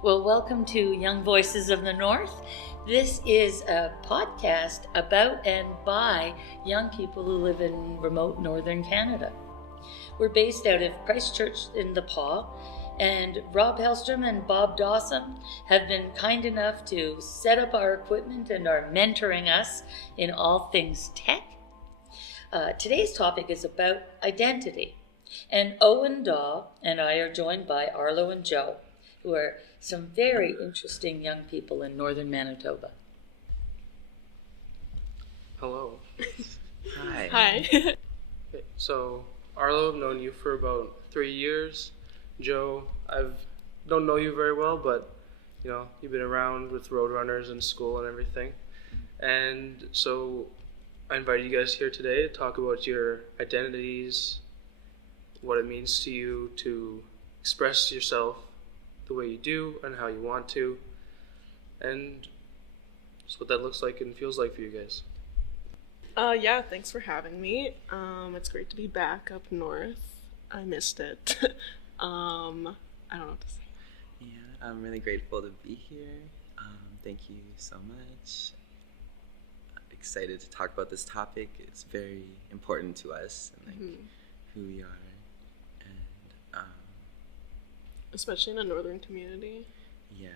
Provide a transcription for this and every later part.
Well, welcome to Young Voices of the North. This is a podcast about and by young people who live in remote northern Canada. We're based out of Christchurch in the Paw, and Rob Hellstrom and Bob Dawson have been kind enough to set up our equipment and are mentoring us in all things tech. Today's topic is about identity, and Owen Daw and I are joined by Arlo and Jo, who are some very interesting young people in northern Manitoba. Hello. Hi. Hi. Okay, so Arlo, I've known you for about 3 years. Jo, don't know you very well, but you've been around with Roadrunners in school and everything. And so I invited you guys here today to talk about your identities, what it means to you to express yourself the way you do and how you want to, and just what that looks like and feels like for you guys. Yeah, thanks for having me. It's great to be back up north. I missed it. I don't know what to say. Yeah, I'm really grateful to be here. Thank you so much. I'm excited to talk about this topic. It's very important to us and who we are. Especially in a northern community. Yeah.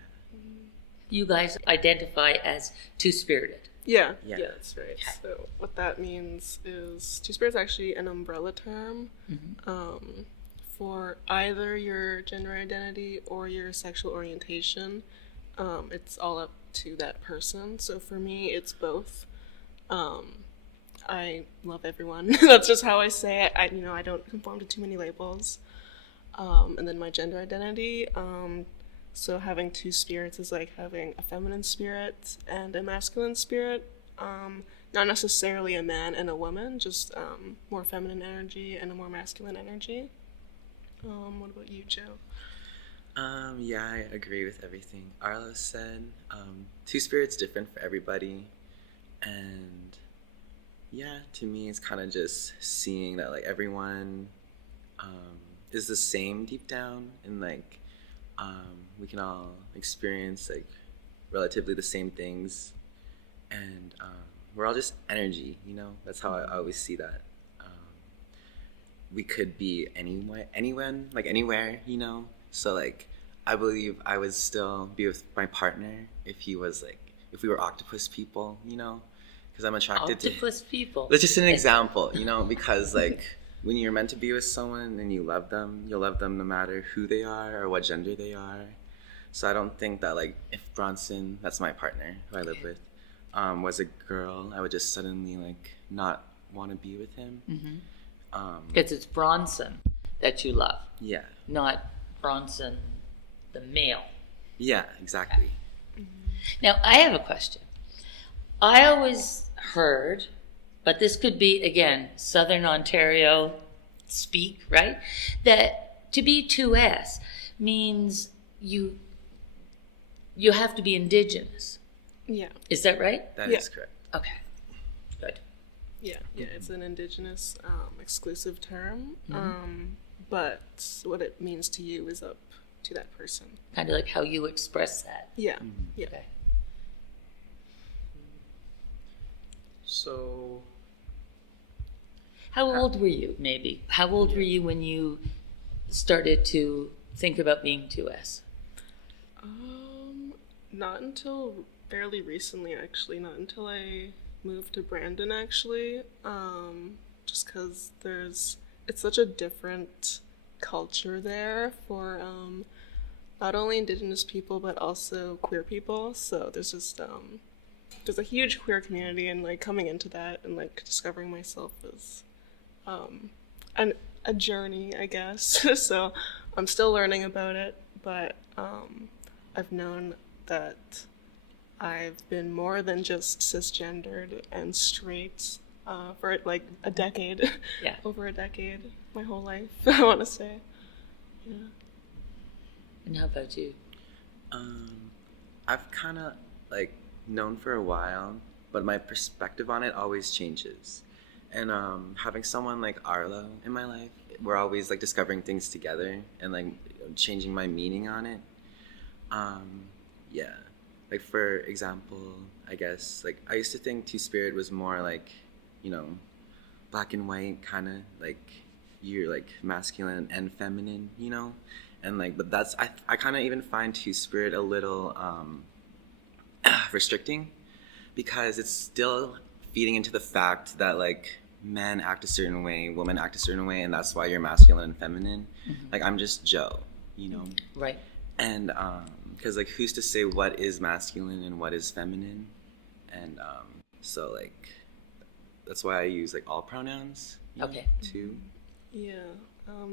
You guys identify as two-spirited. Yeah, Yeah. that's right. So what that means is Two-Spirit is actually an umbrella term for either your gender identity or your sexual orientation. It's all up to that person. So for me, it's both. I love everyone. That's just how I say it. I don't conform to too many labels. And then my gender identity. So having two spirits is like having a feminine spirit and a masculine spirit. Not necessarily a man and a woman, just more feminine energy and a more masculine energy. What about you, Jo? Yeah, I agree with everything Arlo said. Two spirits different for everybody, and yeah, to me, it's kind of just seeing that like everyone is the same deep down, and like we can all experience like relatively the same things, and we're all just energy, that's how I always see that. We could be anyone, like anywhere, so like I believe I would still be with my partner if we were octopus people, because I'm attracted to Octopus people. That's just an example, because like when you're meant to be with someone and you love them, you'll love them no matter who they are or what gender they are. So I don't think that like if Bronson, that's my partner who I live with, was a girl, I would just suddenly like not want to be with him. Because it's Bronson that you love, Yeah. not Bronson the male. Yeah, exactly. Now, I have a question. I always heard, but this could be, again, Southern Ontario speak, right? That to be 2S means you have to be indigenous. Yeah. Is that right? That Yeah. is correct. Okay, good. Yeah, it's an indigenous exclusive term, but what it means to you is up to that person. Kind of like how you express that. Yeah, yeah. Okay. So How old were you, maybe? How old were you when you started to think about being 2S? Not until fairly recently, actually. Not until I moved to Brandon, actually. Just because it's such a different culture there for not only Indigenous people but also queer people. So there's a huge queer community, and like coming into that and like discovering myself is a journey, I guess. So I'm still learning about it, but I've known that I've been more than just cisgendered and straight for like a decade. Yeah. Over a decade, my whole life, I want to say. Yeah. And how about you? I've kind of like known for a while, but my perspective on it always changes. And having someone like Arlo in my life, we're always like discovering things together and like changing my meaning on it. Yeah. Like, for example, I guess, like, I used to think Two-Spirit was more like, you know, black and white, kind of like you're like masculine and feminine, you know? And like, but I kind of even find Two-Spirit a little restricting, because it's still feeding into the fact that like men act a certain way, women act a certain way, and that's why you're masculine and feminine. Like, I'm just Joe, you know? Right. And because like, who's to say what is masculine and what is feminine? And so like, that's why I use like all pronouns. Okay. Too. Yeah,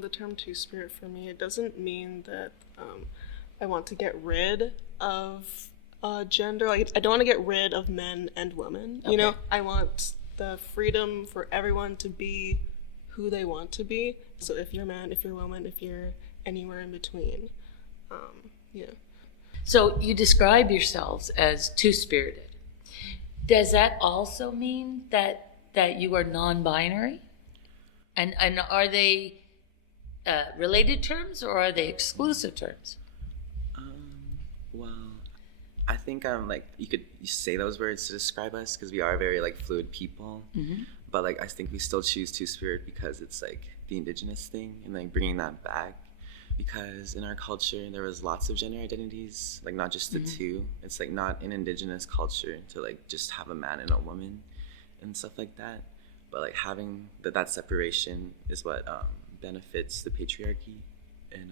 the term Two-Spirit for me, it doesn't mean that I want to get rid of gender. Like, I don't want to get rid of men and women. You know, I want the freedom for everyone to be who they want to be. So if you're a man, if you're a woman, if you're anywhere in between, yeah. So you describe yourselves as two-spirited. Does that also mean that you are non-binary? And are they related terms, or are they exclusive terms? Well, I think like you could say those words to describe us, because we are very like fluid people. But like, I think we still choose Two-Spirit because it's like the indigenous thing, and like bringing that back, because in our culture there was lots of gender identities, like not just the two. It's like not in indigenous culture to like just have a man and a woman and stuff like that. But like, having that separation is what benefits the patriarchy, and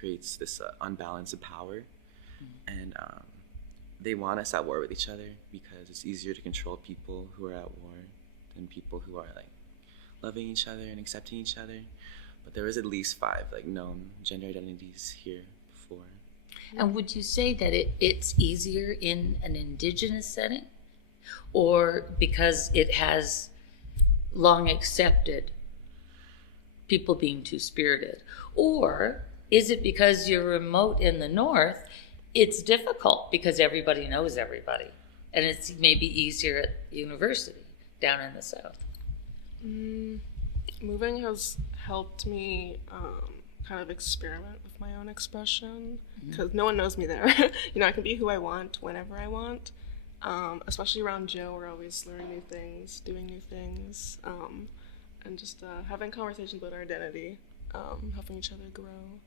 creates this unbalance of power. And they want us at war with each other, because it's easier to control people who are at war than people who are like loving each other and accepting each other. But there was at least 5 like known gender identities here before. And would you say that it's easier in an indigenous setting, or because it has long accepted people being two-spirited? Or is it because you're remote in the north, it's difficult because everybody knows everybody, and it's maybe easier at university down in the south? Moving has helped me kind of experiment with my own expression, because no one knows me there. You know, I can be who I want whenever I want. Especially around Jo, we're always learning new things, doing new things, and just having conversations about our identity, helping each other grow.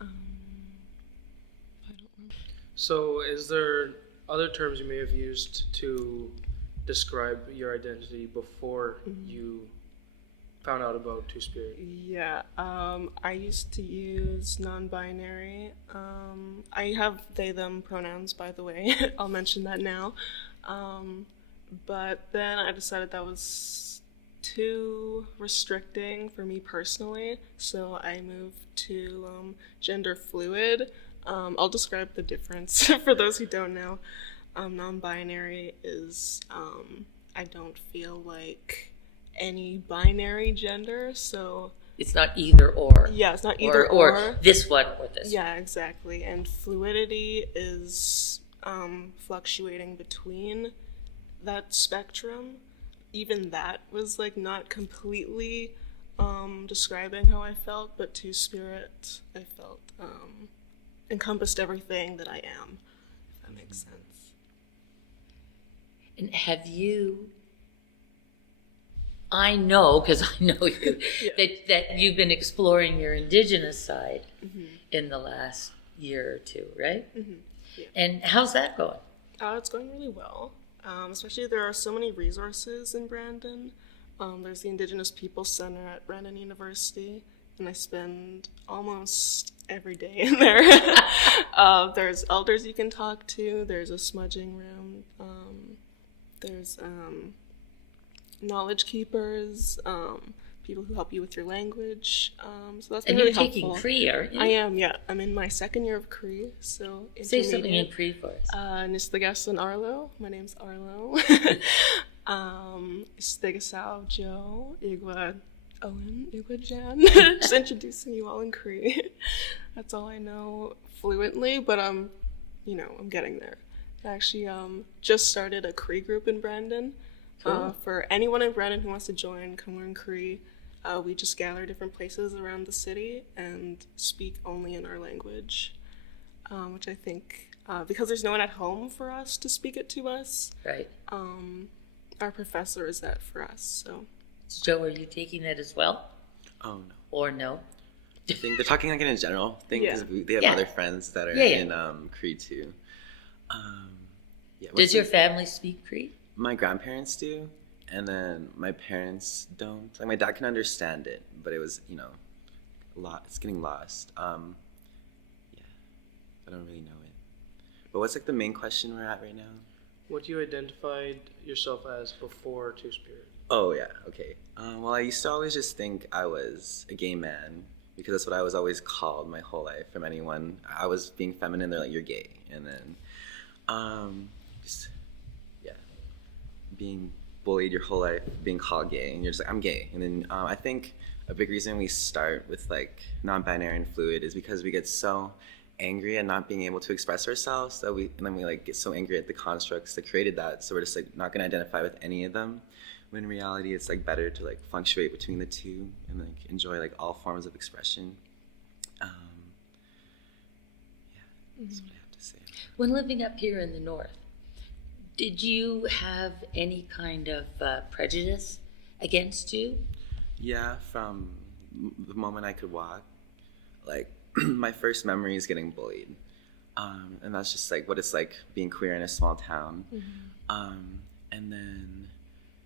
I don't know. So is there other terms you may have used to describe your identity before you found out about Two-Spirit? Yeah, I used to use non-binary. I have they, them pronouns, by the way. I'll mention that now. But then I decided that was too restricting for me personally, so I moved to gender fluid. I'll describe the difference for those who don't know. Non-binary is I don't feel like any binary gender, so It's not either or. yeah, it's not either or this one or this. Yeah, exactly. And fluidity is fluctuating between that spectrum. Even that was like not completely describing how I felt, but Two-Spirit, I felt encompassed everything that I am, if that makes sense. And have you, I know, because I know you, that you've been exploring your indigenous side in the last year or two, right? Yeah. And how's that going? It's going really well. Especially there are so many resources in Brandon. There's the Indigenous Peoples Center at Brandon University, and I spend almost every day in there. There's elders you can talk to. There's a smudging room. There's knowledge keepers, people who help you with your language. So that's been And really you're taking helpful. Cree, aren't you? I am, yeah. I'm in my 2nd year of Cree, so Say something in intermediate. Cree for us. Nistagasan Arlo. My name's Arlo. Istigasao Jo. Igwa Owen. Igwa Jan. Just introducing you all in Cree. That's all I know fluently, but I'm getting there. I actually just started a Cree group in Brandon. Cool. For anyone in Brandon who wants to join, come learn Cree. We just gather different places around the city and speak only in our language. which I think, because there's no one at home for us to speak it to us, Right. our professor is that for us. So, Joe, are you taking that as well? Oh no. Or no? I think they're talking like in a general thing because they have Yeah. other friends that are Yeah. in Cree too. Yeah. Does your family speak Cree? My grandparents do, and then my parents don't. Like my dad can understand it, but it was a lot. It's getting lost. Yeah, I don't really know it. But what's like the main question we're at right now? What you identified yourself as before Two Spirit? Oh yeah, okay. Well, I used to always just think I was a gay man because that's what I was always called my whole life from anyone. I was being feminine. They're like, "You're gay," and then just yeah, being bullied your whole life, being called gay, and you're just like, "I'm gay." And then I think a big reason we start with like non-binary and fluid is because we get so angry at not being able to express ourselves that and then we like get so angry at the constructs that created that, so we're just like not gonna identify with any of them, when in reality it's like better to like fluctuate between the two and like enjoy like all forms of expression. That's what I have to say. When living up here in the north, did you have any kind of prejudice against you? Yeah, from the moment I could walk, like my first memory is getting bullied, and that's just like what it's like being queer in a small town. And then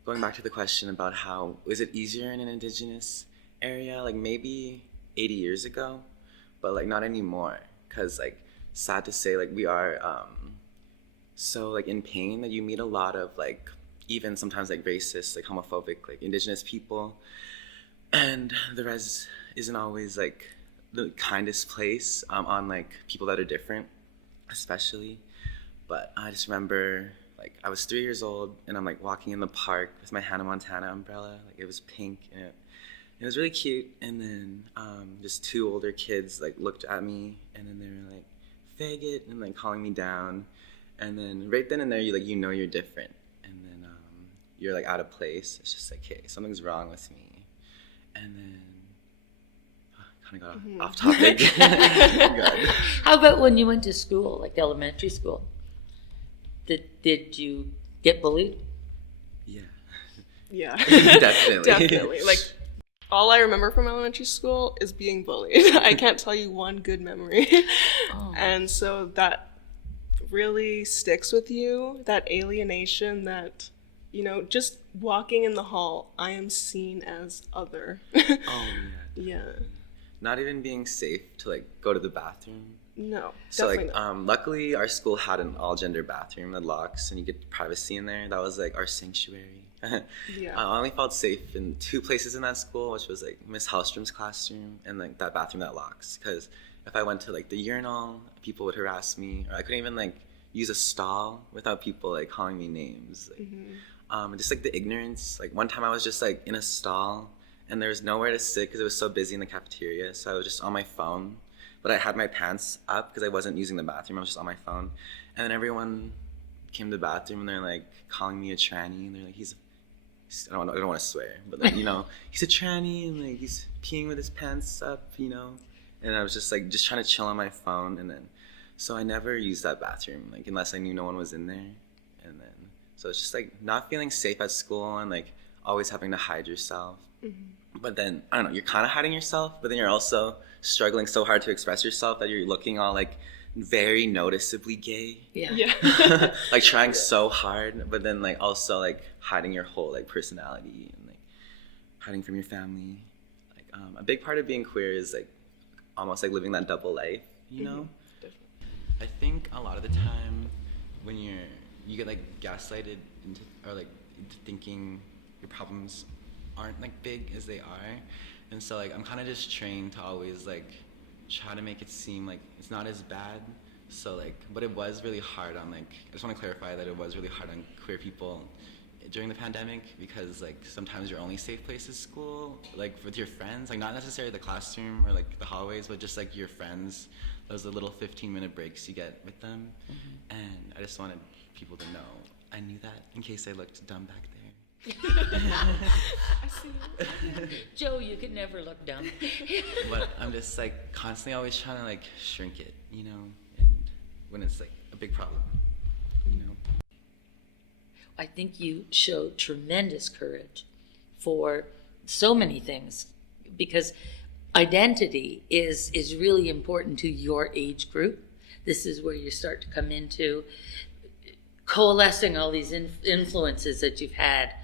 going back to the question about how is it easier in an indigenous area, like maybe 80 years ago, but like not anymore, because like sad to say, like we are so like in pain that you meet a lot of like even sometimes like racist, like homophobic, like indigenous people, and the res isn't always like the kindest place on like people that are different, especially. But I just remember like I was 3 years old and I'm like walking in the park with my Hannah Montana umbrella, like it was pink and it was really cute. And then just two older kids like looked at me and then they were like faggot and like calling me down. And then right then and there you you're different, and then you're like out of place. It's just like, hey, something's wrong with me. And then kind of got off topic. Good. How about when you went to school, like elementary school? Did you get bullied? Yeah. yeah. Definitely. Definitely. Like, all I remember from elementary school is being bullied. I can't tell you one good memory. Oh. And so that really sticks with you, that alienation, that, just walking in the hall, I am seen as other. Oh, yeah. Yeah. Not even being safe to like go to the bathroom. No, So definitely like not. luckily our school had an all gender bathroom that locks and you get privacy in there. That was like our sanctuary. Yeah. I only felt safe in two places in that school, which was like Miss Hallstrom's classroom and like that bathroom that locks. Because if I went to like the urinal, people would harass me, or I couldn't even like use a stall without people like calling me names. Like, and just like the ignorance. Like one time I was just like in a stall and there was nowhere to sit because it was so busy in the cafeteria. So I was just on my phone, but I had my pants up because I wasn't using the bathroom. I was just on my phone, and then everyone came to the bathroom and they're like calling me a tranny, and they're like, I don't want to swear, but like he's a tranny and like he's peeing with his pants up, And I was just like trying to chill on my phone, and then so I never used that bathroom like unless I knew no one was in there, and then so it's just like not feeling safe at school and like always having to hide yourself. But then I don't know, you're kind of hiding yourself, but then you're also struggling so hard to express yourself that you're looking all like very noticeably gay. Yeah. Like trying so hard, but then like also like hiding your whole like personality and like hiding from your family. Like a big part of being queer is like almost like living that double life, Definitely. I think a lot of the time when you get like gaslighted into thinking your problems aren't like big as they are, and so like I'm kind of just trained to always like try to make it seem like it's not as bad. So like, but it was really hard on like, I just want to clarify that it was really hard on queer people during the pandemic, because like sometimes your only safe place is school, like with your friends, like not necessarily the classroom or like the hallways, but just like your friends, those are the little 15-minute breaks you get with them. And I just wanted people to know I knew that in case I looked dumb back there. I see you. Joe, you could never look dumb. But I'm just like constantly always trying to like shrink it, and when it's like a big problem, you know. I think you showed tremendous courage for so many things, because identity is really important to your age group. This is where you start to come into coalescing all these influences that you've had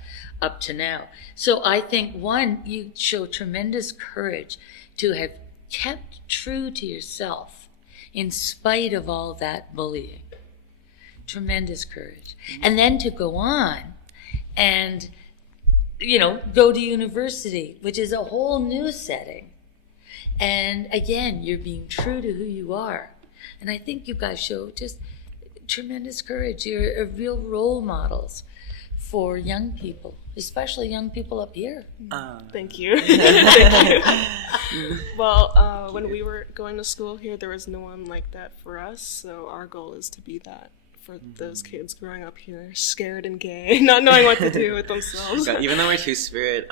up to now. So I think, one, you show tremendous courage to have kept true to yourself in spite of all that bullying. Tremendous courage. And then to go on and, go to university, which is a whole new setting. And again, you're being true to who you are. And I think you guys show just tremendous courage. You're real role models for young people, especially young people up here. Thank you. Thank you. Well, when we were going to school here, there was no one like that for us. So our goal is to be that for those kids growing up here, scared and gay, not knowing what to do with themselves. Yeah, even though we're Two-Spirit,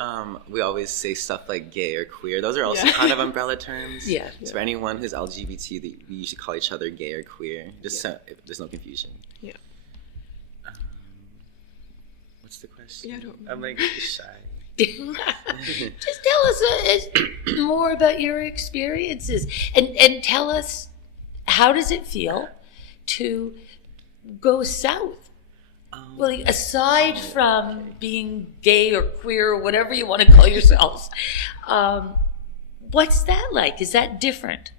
we always say stuff like gay or queer. Those are also kind of umbrella terms. Yeah. So for anyone who's LGBT, we usually call each other gay or queer, just so there's no confusion. Yeah. What's the question? Yeah, I don't I'm like shy. Just tell us more about your experiences, and tell us, how does it feel to go south? Well, aside from being gay or queer or whatever you want to call yourselves, what's that like? Is that different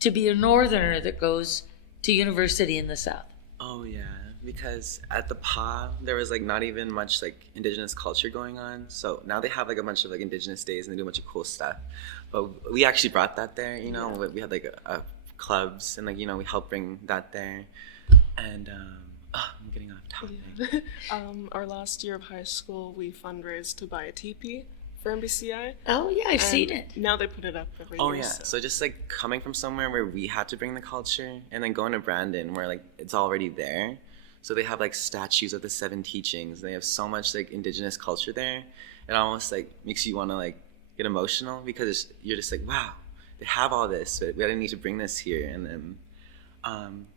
to be a northerner that goes to university in the south? Oh yeah, because at the PA there was like not even much like indigenous culture going on. So now they have like a bunch of like indigenous days and they do a bunch of cool stuff. But we actually brought that there, We had like a clubs and like we helped bring that there. And I'm getting off topic. Yeah. Our last year of high school, we fundraised to buy a teepee for MBCI. Oh yeah, I've seen it. Now they put it up every year. Oh yeah, so just like coming from somewhere where we had to bring the culture, and then going to Brandon where like it's already there. So they have like statues of the 7 teachings. And they have so much like indigenous culture there. It almost like makes you want to like get emotional because you're just like, wow, they have all this, but we didn't need to bring this here. And then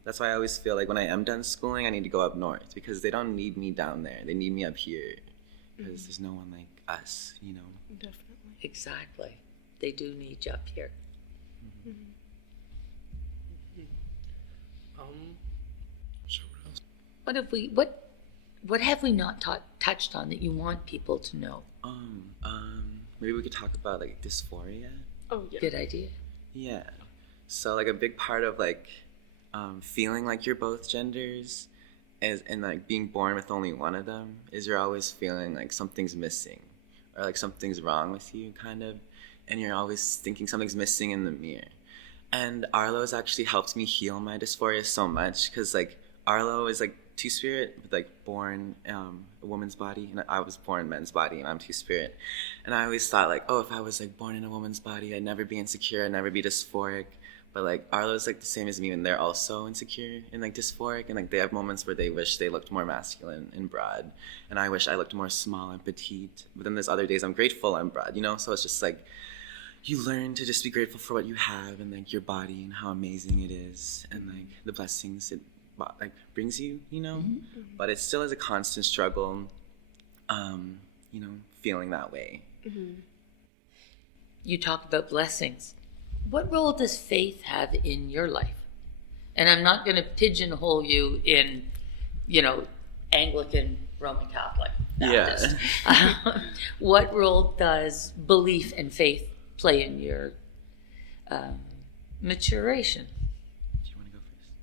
that's why I always feel like when I am done schooling, I need to go up north because they don't need me down there. They need me up here because there's no one like us, Definitely. Exactly. They do need you up here. So what else? What have we not touched on that you want people to know? Maybe we could talk about like dysphoria. Oh yeah. Good idea. Yeah. So like a big part of like feeling like you're both genders and like being born with only one of them is you're always feeling like something's missing or like something's wrong with you kind of, and you're always thinking something's missing in the mirror. And Arlo's actually helped me heal my dysphoria so much because like Arlo is like Two-Spirit, but like born a woman's body, and I was born men's body, and I'm Two-Spirit. And I always thought like, oh, if I was like born in a woman's body, I'd never be insecure, I'd never be dysphoric. But like Arlo's like the same as me, and they're also insecure and like dysphoric, and like they have moments where they wish they looked more masculine and broad, and I wish I looked more small and petite. But then there's other days I'm grateful I'm broad, So it's just like you learn to just be grateful for what you have and like your body and how amazing it is, and like the blessings it like brings you, But it still is a constant struggle, feeling that way. You talk about blessings. What role does faith have in your life? And I'm not going to pigeonhole you in, Anglican, Roman Catholic, Baptist. Yeah. What role does belief and faith play in your maturation? Do you want to go first?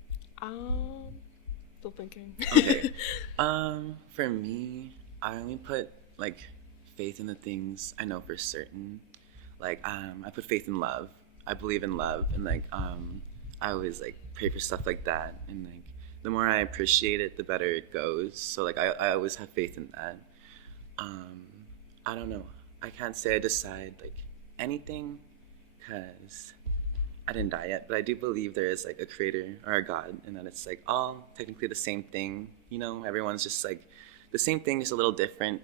Still thinking. Okay. For me, I only put like faith in the things I know for certain. Like I put faith in love. I believe in love, and like I always like pray for stuff like that, and like the more I appreciate it, the better it goes. So like I always have faith in that. I don't know. I can't say I decide like anything because I didn't die yet, but I do believe there is like a creator or a God, and that it's like all technically the same thing. Everyone's just like the same thing, just a little different.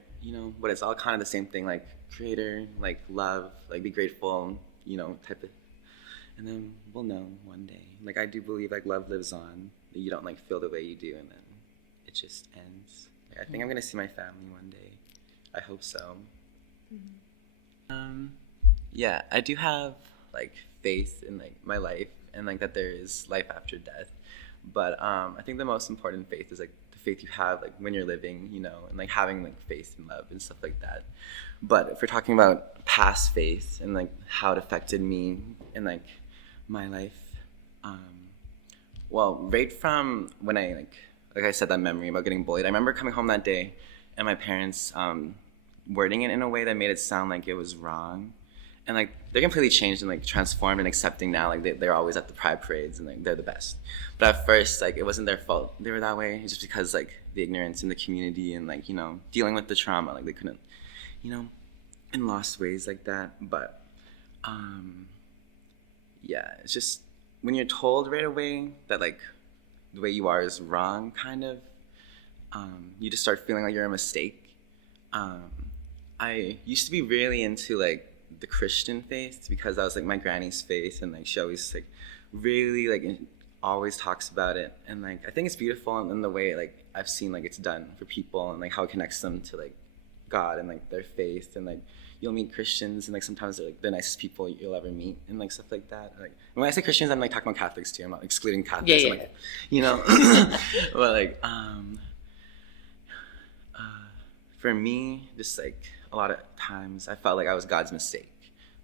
But it's all kind of the same thing, like creator, like love, like be grateful, type of. and then we'll know one day. Like, I do believe, like, love lives on. You don't, like, feel the way you do, and then it just ends. Like, I think I'm going to see my family one day. I hope so. Yeah, I do have, like, faith in, like, my life, and, like, that there is life after death. But I think the most important faith is, like, the faith you have, like, when you're living, you know, and, like, having, like, faith and love and stuff like that. But if we're talking about past faith and, like, how it affected me in, like, my life, well, right from when I, like I said, that memory about getting bullied, I remember coming home that day and my parents wording it in a way that made it sound like it was wrong. And, like, they're completely changed and, like, transformed and accepting now. Like, they're always at the pride parades and, like, they're the best. But at first, like, it wasn't their fault they were that way. It's just because, like, the ignorance in the community and, like, you know, dealing with the trauma. Like, they couldn't, you know, in lost ways like that. But, yeah, it's just when you're told right away that, like, the way you are is wrong, kind of, you just start feeling like you're a mistake. I used to be really into, like, the Christian faith because that was, like, my granny's faith, and, like, she always, like, really, like, always talks about it, and, like, I think it's beautiful in the way, like, I've seen, like, it's done for people and, like, how it connects them to, like, God and, like, their faith, and, like, you'll meet Christians and, like, sometimes they're, like, the nicest people you'll ever meet and, like, stuff like that. Like, when I say Christians, I'm, like, talking about Catholics too. I'm not excluding Catholics. Yeah. Like, you know, but, like, for me, just, like, a lot of times I felt like I was God's mistake.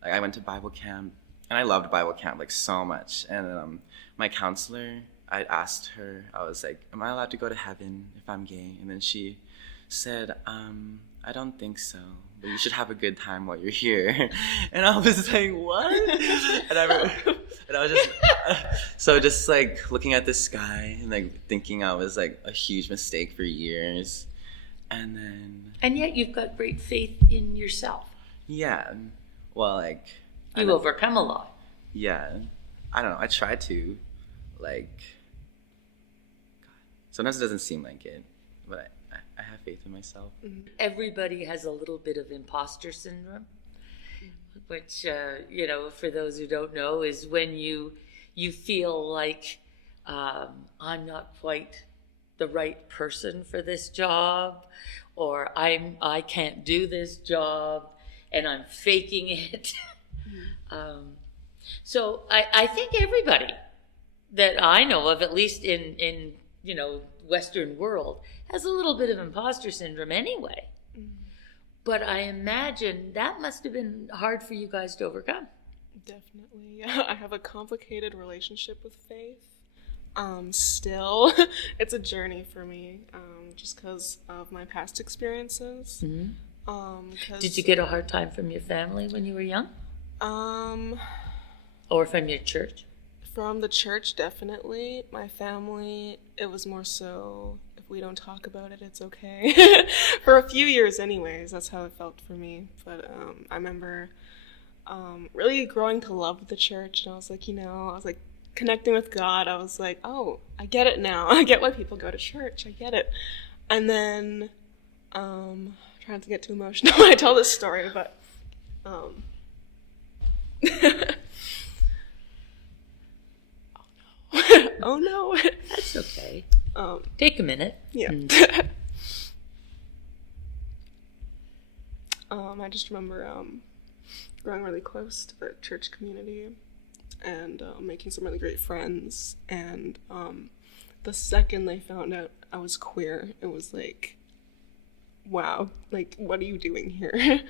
Like, I went to Bible camp, and I loved Bible camp, like, so much. And my counselor, I asked her, I was like, am I allowed to go to heaven if I'm gay? And then she said, I don't think so, but you should have a good time while you're here. And I was like, what? And I was just, so just, like, looking at the sky and, like, thinking I was, like, a huge mistake for years. And yet you've got great faith in yourself. Yeah. Well, like, You overcome a lot. Yeah. I don't know. I try to, like, God, sometimes it doesn't seem like it, but I have faith in myself. Everybody has a little bit of imposter syndrome, which, you know, for those who don't know, is when you feel like I'm not quite the right person for this job, or I can't do this job, and I'm faking it. So I think everybody that I know of, at least in you know, Western world, has a little bit of imposter syndrome anyway. But I imagine that must have been hard for you guys to overcome. Definitely. I have a complicated relationship with faith. Still, it's a journey for me, just because of my past experiences. Did you get a hard time from your family when you were young? Or from your church? From the church, definitely. My family, it was more so, if we don't talk about it, it's okay. For a few years anyways, that's how it felt for me. But I remember really growing to love the church, and I was like, you know, I was like connecting with God. I was like, oh, I get it now. I get why people go to church. I get it. And then, trying to get too emotional when I tell this story, but oh no. That's okay. Take a minute. Yeah. I just remember growing really close to the church community and making some really great friends. And the second they found out I was queer, it was like, wow, like, what are you doing here?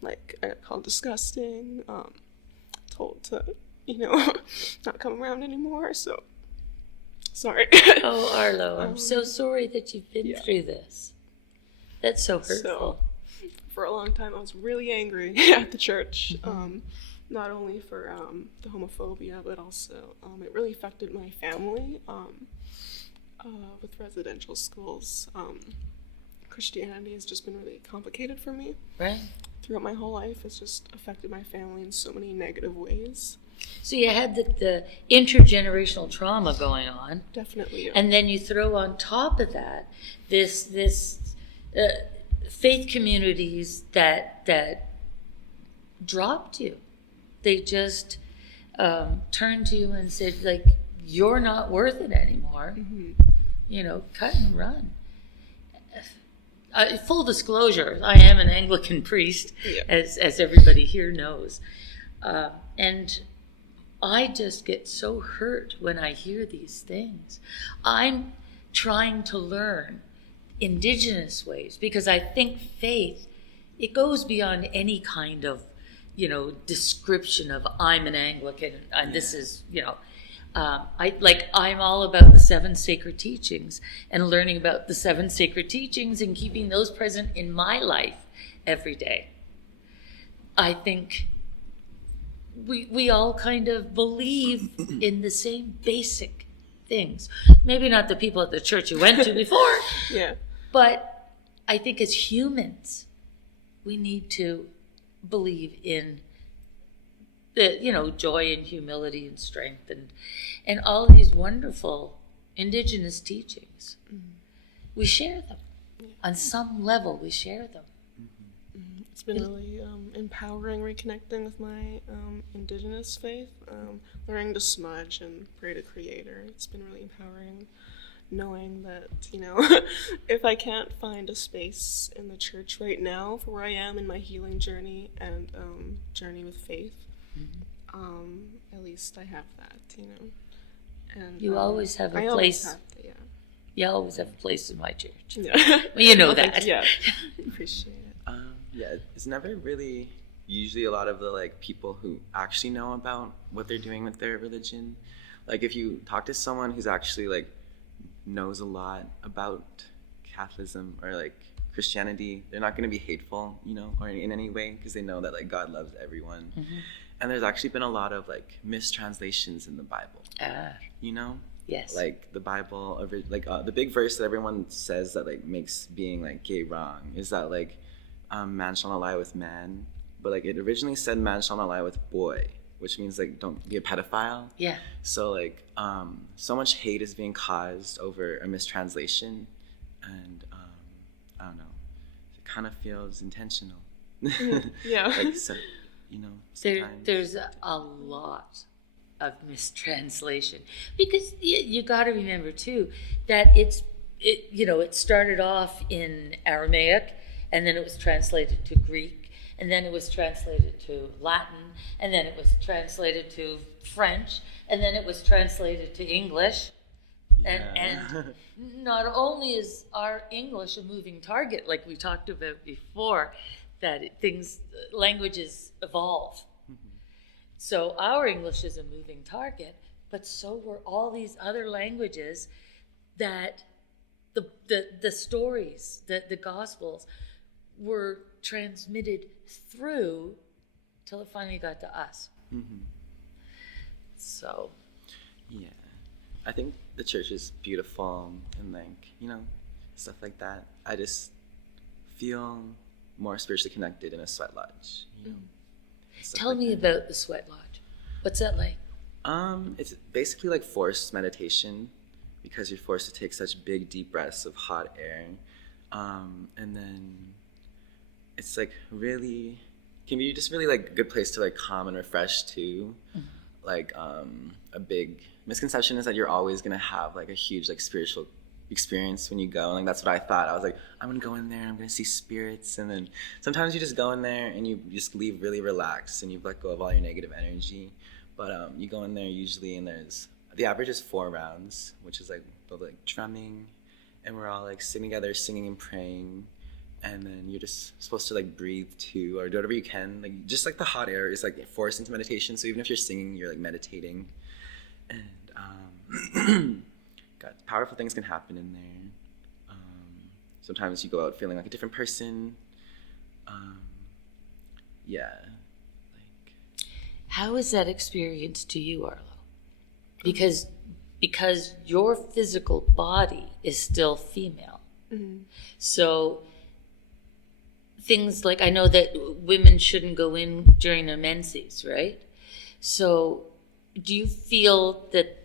Like, I got called disgusting, told to, you know, not come around anymore, so sorry. Oh, Arlo, I'm so sorry that you've been through this. That's so hurtful. So, for a long time, I was really angry at the church, not only for the homophobia, but also it really affected my family with residential schools. Christianity has just been really complicated for me. Right. Throughout my whole life, it's just affected my family in so many negative ways. So you had the intergenerational trauma going on. Definitely. Yeah. And then you throw on top of that this faith communities that dropped you. They just turned to you and said, like, you're not worth it anymore, cut and run. Full disclosure, I am an Anglican priest, as everybody here knows. And I just get so hurt when I hear these things. I'm trying to learn indigenous ways, because I think faith, it goes beyond any kind of, description of I'm an Anglican and this is, I'm all about the 7 sacred teachings and learning about the 7 sacred teachings and keeping those present in my life every day. I think we all kind of believe in the same basic things. Maybe not the people at the church you went to before. Yeah. But I think as humans, we need to believe in the, joy and humility and strength and all these wonderful indigenous teachings. We share them. On some level, we share them. It's been really empowering reconnecting with my indigenous faith, learning to smudge and pray to Creator. It's been really empowering knowing that, if I can't find a space in the church right now for where I am in my healing journey and journey with faith, at least I have that, And you always have a place. Always have that, yeah. You always have a place in my church. Yeah. Well, you know that. Yeah. Appreciate it. Yeah, it's never really usually a lot of the people who actually know about what they're doing with their religion. Like if you talk to someone who's actually knows a lot about Catholicism or Christianity, they're not going to be hateful, or in any way, because they know that God loves everyone. And there's actually been a lot of mistranslations in the Bible. Yes. The Bible, the big verse that everyone says that makes being gay wrong is that man shall not lie with man, but it originally said man shall not lie with boy, which means don't be a pedophile. Yeah. So so much hate is being caused over a mistranslation, and I don't know, it kind of feels intentional. Yeah. So, sometimes there's a lot of mistranslation, because you got to remember too that it started off in Aramaic, and then it was translated to Greek, and then it was translated to Latin, and then it was translated to French, and then it was translated to English. Yeah. And not only is our English a moving target, like we talked about before, that languages evolve. So our English is a moving target, but so were all these other languages that the stories, the Gospels, were transmitted through till it finally got to us. So, yeah, I think the church is beautiful and stuff like that. I just feel more spiritually connected in a sweat lodge. Tell me about the sweat lodge. What's that like? It's basically forced meditation, because you're forced to take such big deep breaths of hot air, and then it's really can be just really a good place to calm and refresh too. A big misconception is that you're always gonna have a huge spiritual experience when you go, and that's what I thought. I was I'm gonna go in there, I'm gonna see spirits, and then sometimes you just go in there and you just leave really relaxed and you've let go of all your negative energy. But you go in there usually, and the average is 4 rounds, which is the drumming, and we're all sitting together singing and praying, and then you're just supposed to breathe too, or do whatever you can. Just the hot air is forced into meditation, so even if you're singing, you're meditating. And God, powerful things can happen in there. Sometimes you go out feeling like a different person. How is that experience to you, Arlo? Because your physical body is still female. So things I know that women shouldn't go in during their menses, right? So do you feel that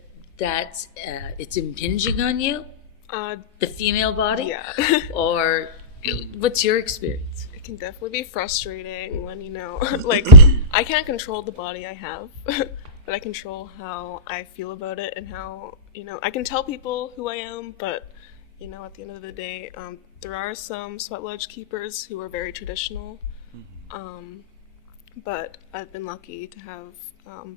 it's impinging on you, the female body? Yeah. Or what's your experience? It can definitely be frustrating when I can't control the body I have, but I control how I feel about it and how, I can tell people who I am, but, at the end of the day, there are some sweat lodge keepers who are very traditional. But I've been lucky to have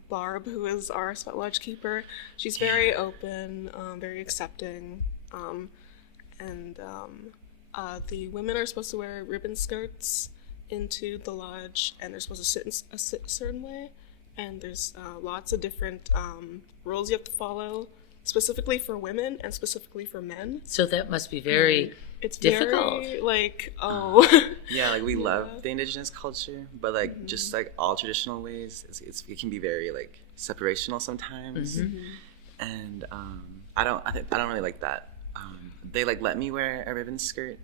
Barb, who is our sweat lodge keeper. She's very open, very accepting, and the women are supposed to wear ribbon skirts into the lodge, and they're supposed to sit a certain way. And there's lots of different rules you have to follow, specifically for women and specifically for men. So that must be very it's difficult. Very, like, Yeah, like we love the indigenous culture, but like just like all traditional ways, it can be very like separational sometimes. And I don't really like that. They like let me wear a ribbon skirt,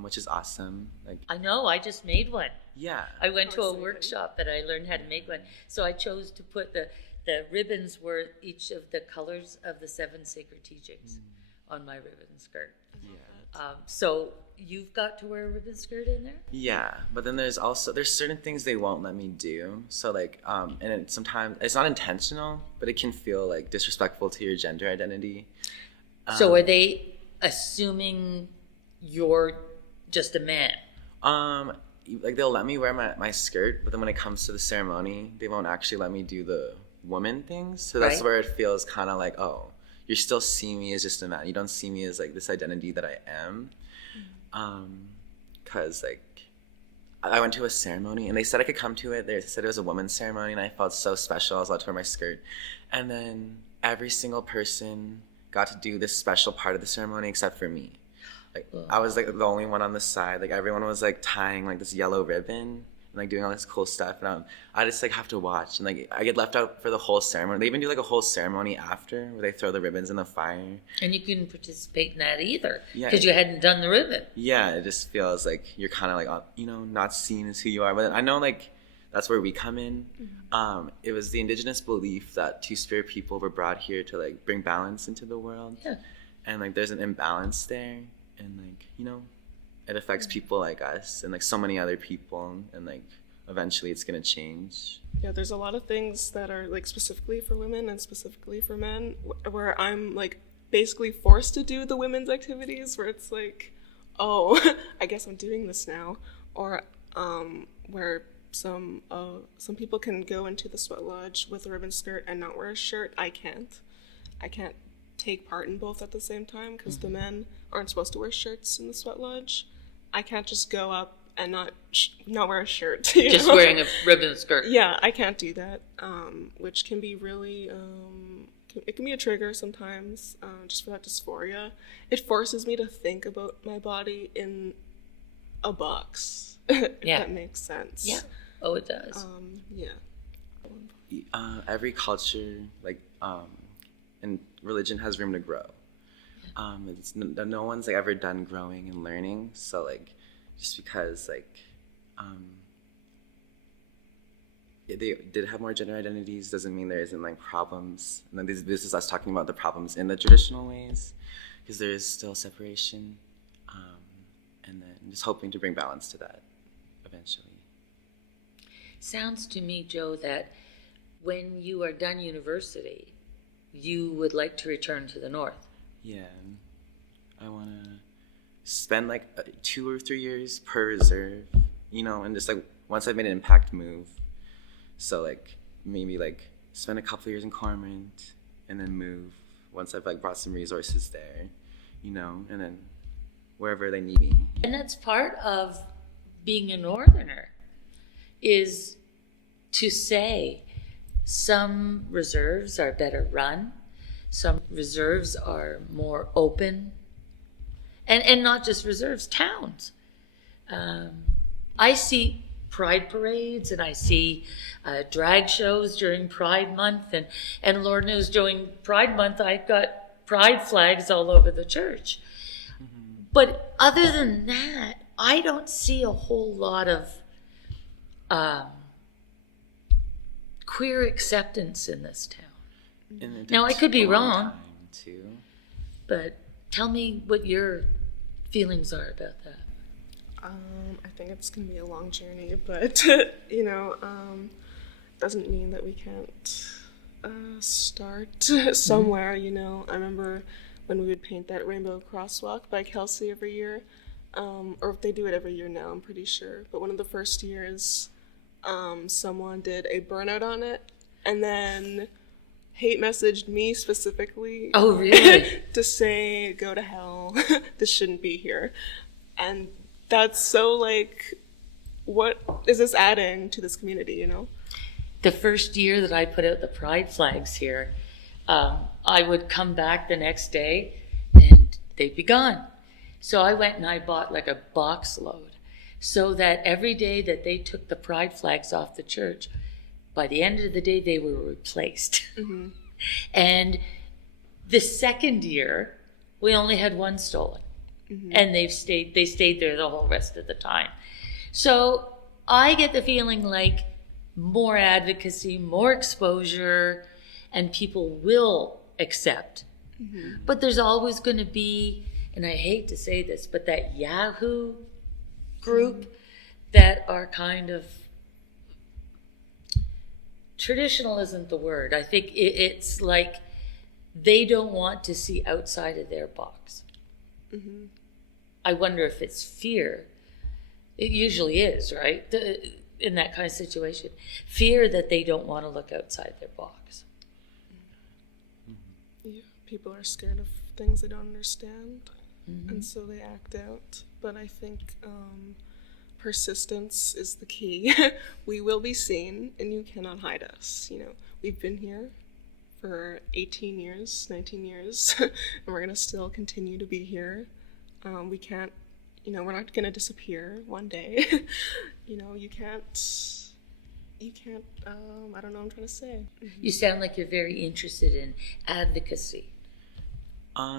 which is awesome. Like I know, I just made one. yeah, I went to a workshop that I learned how to make one. So I chose to put the ribbons were each of the colors of the 7 sacred teachings on my ribbon skirt. So you've got to wear a ribbon skirt in there? Yeah, but then there's certain things they won't let me do. So like, and sometimes it's not intentional, but it can feel like disrespectful to your gender identity. So are they assuming you're just a man? Like they'll let me wear my skirt, but then when it comes to the ceremony, they won't actually let me do the woman things. So that's where it feels kind of like, oh, you're still seeing me as just a man. You don't see me as like this identity that I am. Cause like I went to a ceremony and they said I could come to it. They said it was a women's ceremony and I felt so special. I was allowed to wear my skirt. And then every single person got to do this special part of the ceremony except for me. Like I was like the only one on the side. Like everyone was like tying like this yellow ribbon and like doing all this cool stuff. And I just like have to watch and like I get left out for the whole ceremony. They even do like a whole ceremony after where they throw the ribbons in the fire. And you couldn't participate in that either Yeah. because you hadn't done the ribbon. Yeah, it just feels like you're kind of like, not seen as who you are. But I know like that's where we come in. It was the indigenous belief that Two-Spirit people were brought here to like bring balance into the world. Yeah. And like there's an imbalance there. And like, it affects people like us and like so many other people. And like eventually it's going to change. Yeah, there's a lot of things that are like specifically for women and specifically for men where I'm like basically forced to do the women's activities where it's like, oh, I guess I'm doing this now. Or where some people can go into the sweat lodge with a ribbon skirt and not wear a shirt. I can't take part in both at the same time because the men aren't supposed to wear shirts in the sweat lodge. I can't just go up and not wear a shirt. Just wearing a ribbon skirt. Yeah, I can't do that, which can be really, it can be a trigger sometimes, just for that dysphoria. It forces me to think about my body in a box, if that makes sense. Yeah. Oh, it does. Yeah. Every culture, like, and religion has room to grow. No one's like ever done growing and learning. So like, just because like, they did have more gender identities doesn't mean there isn't like problems. And then this is us talking about the problems in the traditional ways, because there is still separation, and then just hoping to bring balance to that eventually. Sounds to me, Joe, that when you are done university, you would like to return to the north. Yeah, I want to spend like 2 or 3 years per reserve, and just like once I've made an impact move. So like maybe like spend a couple of years in Cormorant and then move once I've like brought some resources there, and then wherever they need me. And that's part of being a northerner, is to say some reserves are better run, some reserves are more open, and not just reserves, towns. I see pride parades and I see drag shows during Pride Month, and Lord knows during Pride Month I've got pride flags all over the church. But other than that, I don't see a whole lot of queer acceptance in this town. Now, I could be wrong, but tell me what your feelings are about that. I think it's going to be a long journey, but, doesn't mean that we can't start somewhere, you know. I remember when we would paint that rainbow crosswalk by Kelsey every year, or if they do it every year now, I'm pretty sure. But one of the first years, someone did a burnout on it, and then hate messaged me specifically. Oh, really? To say, go to hell, this shouldn't be here. And that's so, like, what is this adding to this community, you know? The first year that I put out the pride flags here, I would come back the next day and they'd be gone. So I went and I bought like a box load so that every day that they took the pride flags off the church, by the end of the day, they were replaced. Mm-hmm. And the second year, we only had one stolen. Mm-hmm. And they stayed there the whole rest of the time. So I get the feeling like more advocacy, more exposure, and people will accept. Mm-hmm. But there's always going to be, and I hate to say this, but that Yahoo group that are kind of, traditional isn't the word. I think it's like they don't want to see outside of their box. Mm-hmm. I wonder if it's fear. It usually is, right? In that kind of situation. Fear that they don't want to look outside their box. Yeah, people are scared of things they don't understand, and so they act out. But I think persistence is the key. We will be seen, and you cannot hide us. You know, we've been here for 18 years, 19 years, and we're going to still continue to be here. We can't, you know, we're not going to disappear one day. You know, you can't, I don't know what I'm trying to say. You sound like you're very interested in advocacy.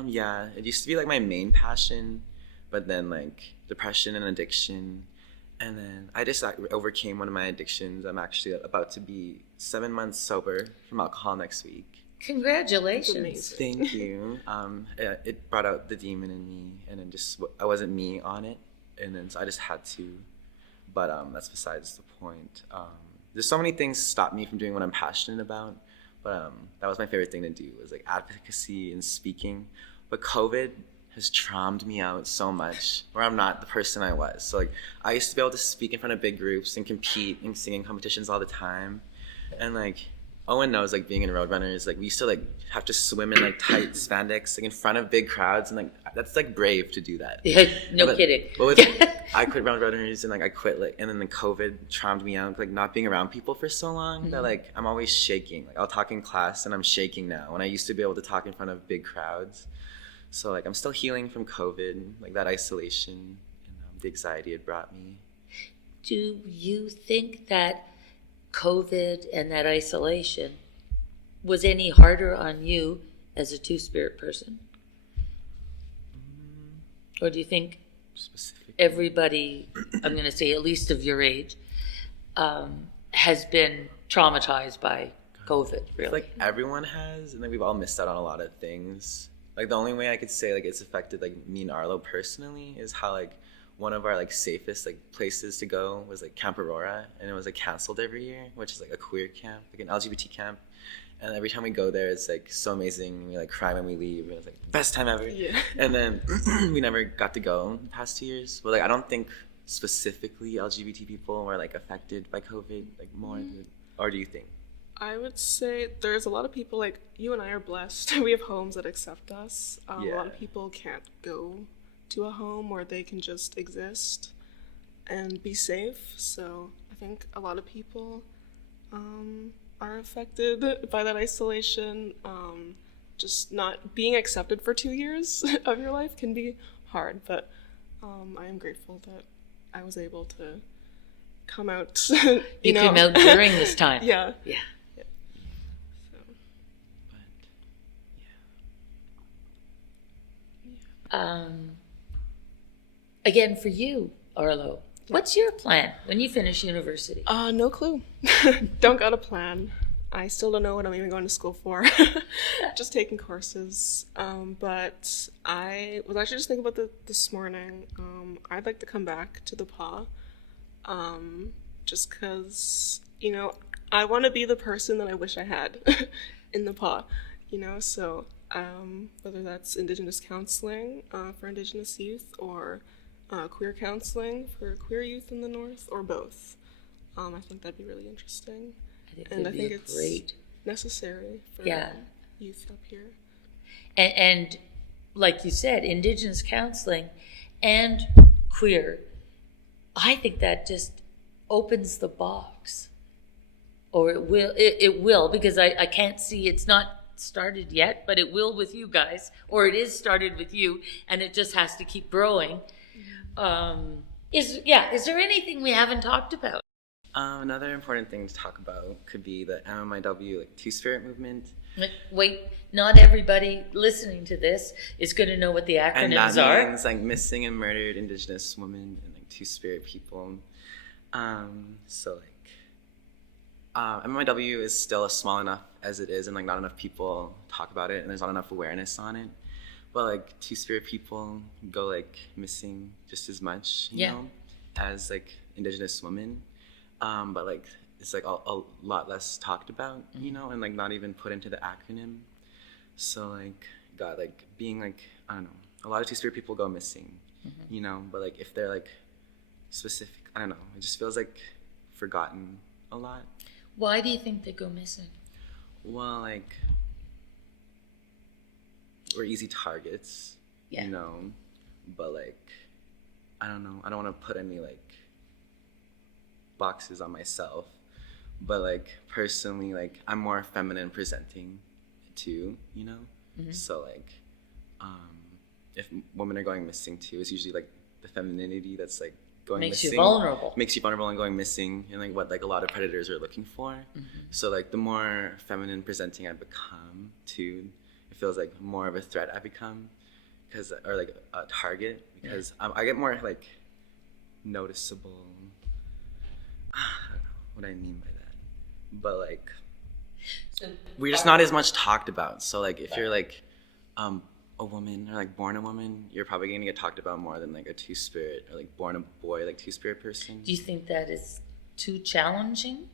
Yeah, it used to be like my main passion, but then like depression and addiction. And then I just overcame one of my addictions. I'm actually about to be 7 months sober from alcohol next week. Congratulations. Thank you. It brought out the demon in me, and then I wasn't me on it, and then so I just had to. But that's besides the point. There's so many things stop me from doing what I'm passionate about, but that was my favorite thing to do, was like advocacy and speaking. But COVID has traumed me out so much, where I'm not the person I was. So like I used to be able to speak in front of big groups and compete and sing in competitions all the time, and like Owen knows, like being in Roadrunners, like we used to like have to swim in like tight spandex, like in front of big crowds, and like that's like brave to do that. Yeah, no kidding. But with, I quit Roadrunners, and like I quit, like, and then the COVID traumed me out, like not being around people for so long, that like I'm always shaking. Like I'll talk in class and I'm shaking now, when I used to be able to talk in front of big crowds. So like I'm still healing from COVID, like that isolation and the anxiety it brought me. Do you think that COVID and that isolation was any harder on you as a two-spirit person? Or do you think everybody, I'm going to say at least of your age, has been traumatized by COVID, really? Like everyone has, and like we've all missed out on a lot of things. Like the only way I could say like it's affected like me and Arlo personally is how like one of our like safest like places to go was like Camp Aurora, and it was like canceled every year, which is like a queer camp, like an LGBT camp. And every time we go there, it's like so amazing. We like cry when we leave. It was like the best time ever. Yeah. And then we never got to go the past 2 years. But like I don't think specifically LGBT people were like affected by COVID like more. Or do you think? I would say there's a lot of people, like you and I are blessed. We have homes that accept us. A lot of people can't go to a home where they can just exist and be safe. So I think a lot of people are affected by that isolation. Just not being accepted for 2 years of your life can be hard, but I am grateful that I was able to come out. You know? Came out during this time. Yeah. Again, for you, Arlo, what's your plan when you finish university? No clue. Don't got a plan. I still don't know what I'm even going to school for. Just taking courses. But I was actually just thinking about this morning. I'd like to come back to the PA. Just because, you know, I want to be the person that I wish I had in the PA, you know, so whether that's Indigenous counseling for Indigenous youth or queer counseling for queer youth in the North, or both. I think that'd be really interesting. I think it's great. Necessary for youth up here. And like you said, Indigenous counseling and queer, I think that just opens the box. Or it will, because I can't see, it's not started yet, but it will with you guys, or it is started with you, and it just has to keep growing. Is there anything we haven't talked about? Another important thing to talk about could be the MMIW, like Two-Spirit movement. Wait, not everybody listening to this is going to know what the acronyms are. And that means like missing and murdered Indigenous women and like Two-Spirit people. So like MMIW is still small enough as it is, and like not enough people talk about it, and there's not enough awareness on it. But like Two-Spirit people go like missing just as much, you know, as like Indigenous women. But like it's like a lot less talked about, you know, and like not even put into the acronym. So like being like, I don't know, a lot of Two-Spirit people go missing, you know, but like if they're like specific, I don't know, it just feels like forgotten a lot. Why do you think they go missing? Well, like we're easy targets, you know, but like I don't know, I don't want to put any like boxes on myself, but like personally, like I'm more feminine presenting too, you know. So like if women are going missing too, it's usually like the femininity that's like going missing. Makes you vulnerable and going missing, and like what like a lot of predators are looking for. So like the more feminine presenting I become too, it feels like more of a threat I become, or like a target, because I get more like noticeable. I don't know what I mean by that, but like we're just not as much talked about. So like if you're like a woman or like born a woman, you're probably gonna get talked about more than like a Two-Spirit or like born a boy, like Two-Spirit person. Do you think that is too challenging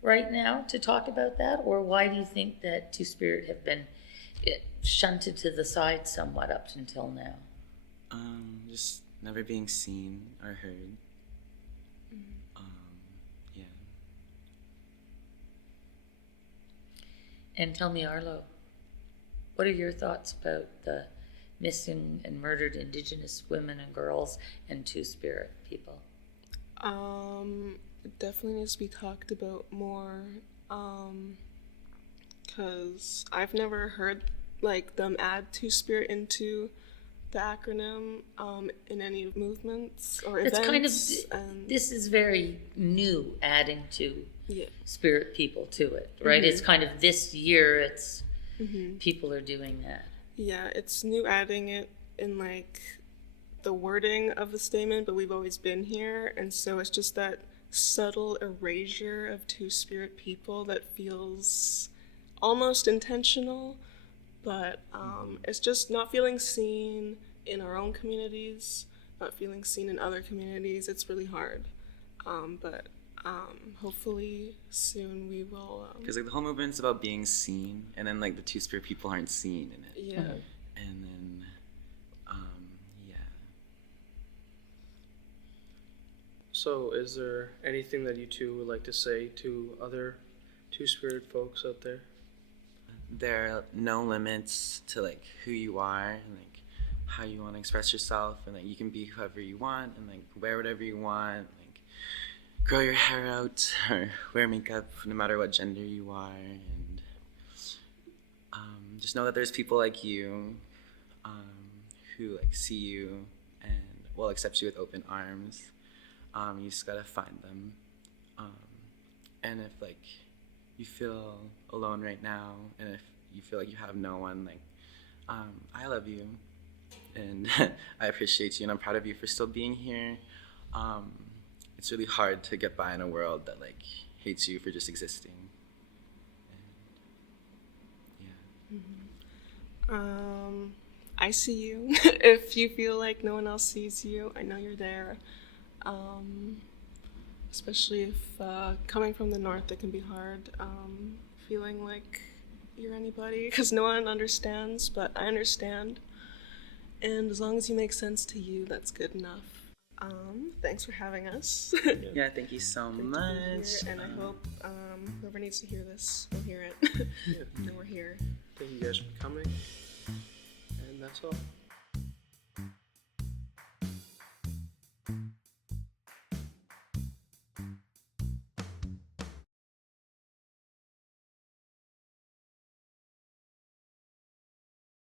right now to talk about that, or why do you think that Two-Spirit have been shunted to the side somewhat up until now? Just never being seen or heard. And tell me, Arlo, what are your thoughts about the missing and murdered Indigenous women and girls and Two-Spirit people? It definitely needs to be talked about more, because I've never heard like them add Two-Spirit into the acronym in any movements or events. It's kind of, this is very new, adding to spirit people to it, right? It's kind of this year, it's people are doing that. Yeah, it's new adding it in like the wording of the statement, but we've always been here, and so it's just that subtle erasure of Two-Spirit people that feels almost intentional, but it's just not feeling seen in our own communities, not feeling seen in other communities. It's really hard, but hopefully soon we will. Because like the whole movement's about being seen, and then like the Two-Spirit people aren't seen in it. Yeah. And then, So is there anything that you two would like to say to other Two-Spirit folks out there? There are no limits to like who you are and like how you want to express yourself, and like you can be whoever you want and like wear whatever you want, like grow your hair out or wear makeup no matter what gender you are, and just know that there's people like you who like see you and will accept you with open arms. You just gotta find them, and if like you feel alone right now, and if you feel like you have no one, like I love you, and I appreciate you, and I'm proud of you for still being here. It's really hard to get by in a world that like hates you for just existing. And, I see you. If you feel like no one else sees you, I know you're there. especially if coming from the north, it can be hard feeling like you're anybody because no one understands, but I understand. And as long as you make sense to you, that's good enough. Thanks for having us. Yeah, thank you so Great to be much. here, and I hope whoever needs to hear this will hear it. Yeah. And we're here. Thank you guys for coming. And that's all.